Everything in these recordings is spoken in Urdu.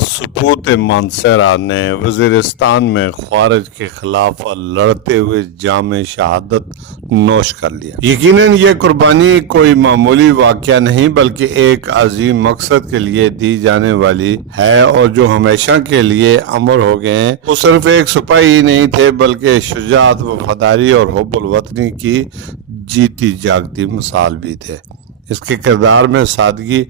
سپوت مانسیرا نے وزیرستان میں خوارج کے خلاف لڑتے ہوئے جام شہادت نوش کر لیا۔ یقیناً یہ قربانی کوئی معمولی واقعہ نہیں بلکہ ایک عظیم مقصد کے لیے دی جانے والی ہے، اور جو ہمیشہ کے لیے امر ہو گئے ہیں۔ وہ صرف ایک سپاہی ہی نہیں تھے بلکہ شجاعت، وفاداری اور حب الوطنی کی جیتی جاگتی مثال بھی تھے۔ اس کے کردار میں سادگی،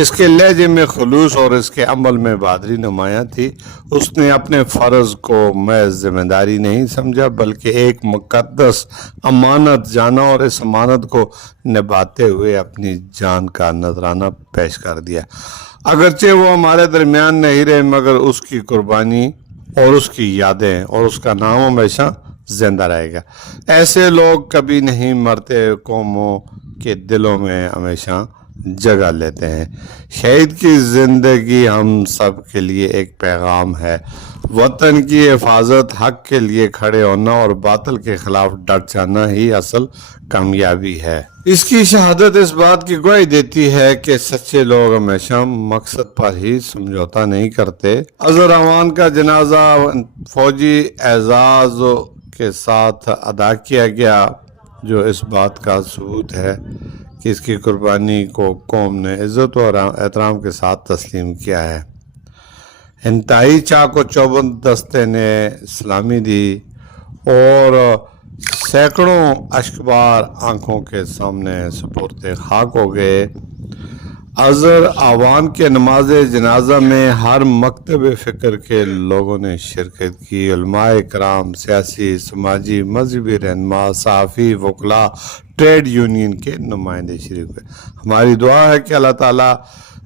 اس کے لہجے میں خلوص اور اس کے عمل میں بہادری نمایاں تھی۔ اس نے اپنے فرض کو محض ذمہ داری نہیں سمجھا بلکہ ایک مقدس امانت جانا، اور اس امانت کو نبھاتے ہوئے اپنی جان کا نذرانہ پیش کر دیا۔ اگرچہ وہ ہمارے درمیان نہیں رہے مگر اس کی قربانی اور اس کی یادیں اور اس کا نام ہمیشہ زندہ رہے گا۔ ایسے لوگ کبھی نہیں مرتے، قوموں کے دلوں میں ہمیشہ جگہ لیتے ہیں۔ شہید کی زندگی ہم سب کے لیے ایک پیغام ہے۔ وطن کی حفاظت، حق کے لیے کھڑے ہونا اور باطل کے خلاف ڈٹ جانا ہی اصل کامیابی ہے۔ اس کی شہادت اس بات کی گواہی دیتی ہے کہ سچے لوگ ہمیشہ مقصد پر ہی سمجھوتا نہیں کرتے۔ اظہر اعوان کا جنازہ فوجی اعزاز کے ساتھ ادا کیا گیا، جو اس بات کا ثبوت ہے کہ اس کی قربانی کو قوم نے عزت اور احترام کے ساتھ تسلیم کیا ہے۔ انتہائی چاق و چوبند دستے نے سلامی دی اور سینکڑوں اشکبار آنکھوں کے سامنے سپرد خاک ہو گئے۔ اظہر اعوان کے نماز جنازہ میں ہر مکتب فکر کے لوگوں نے شرکت کی۔ علماء کرام، سیاسی، سماجی، مذہبی رہنما، صحافی، وکلاء، ٹریڈ یونین کے نمائندے شریک ہوئے۔ ہماری دعا ہے کہ اللہ تعالیٰ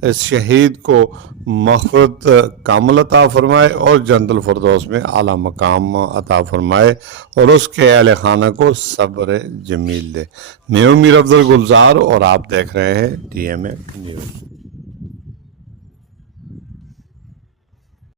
اس شہید کو مغفرت کامل عطا فرمائے اور جنت الفردوس میں اعلیٰ مقام عطا فرمائے اور اس کے اہل خانہ کو صبر جمیل دے۔ میں امیر افضل گلزار اور آپ دیکھ رہے ہیں DMA نیوز۔